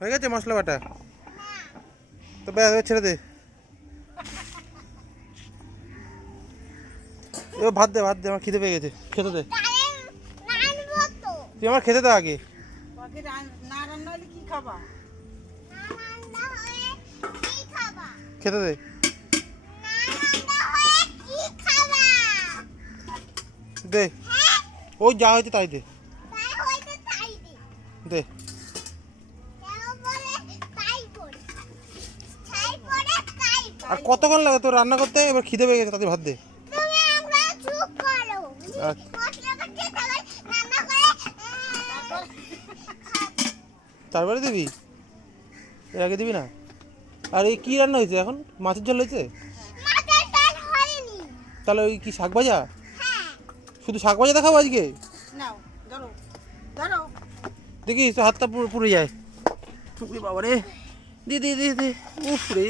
হয়ে গেছে মশলা বাটা? তো ব্যাস ছেড়ে দে। এবার ভাত দে, ভাত দে, আমার খিদে পেয়ে গেছে, খেতে দে। তুই আমার খেতে দে আগে। খেতে দে। দে, ওই যা হয়েছে তাই দে। দে। আর কতক্ষণ লাগে তোর রান্না করতে? এবার খিদে পেয়ে গেছে, তাতে ভাত দে। তারপরে দিবি, এর আগে দিবি না? আর এই কি রান্না হয়েছে এখন? মাছের ঝোল হয়েছে? তাহলে ওই কি শাক ভাজা? শুধু শাক ভাজা দেখাবো আজকে? দেখিস তো হাতটা পুরো পুড়ে যায়। বাবা রে, দে দে দে দে, উফ রে।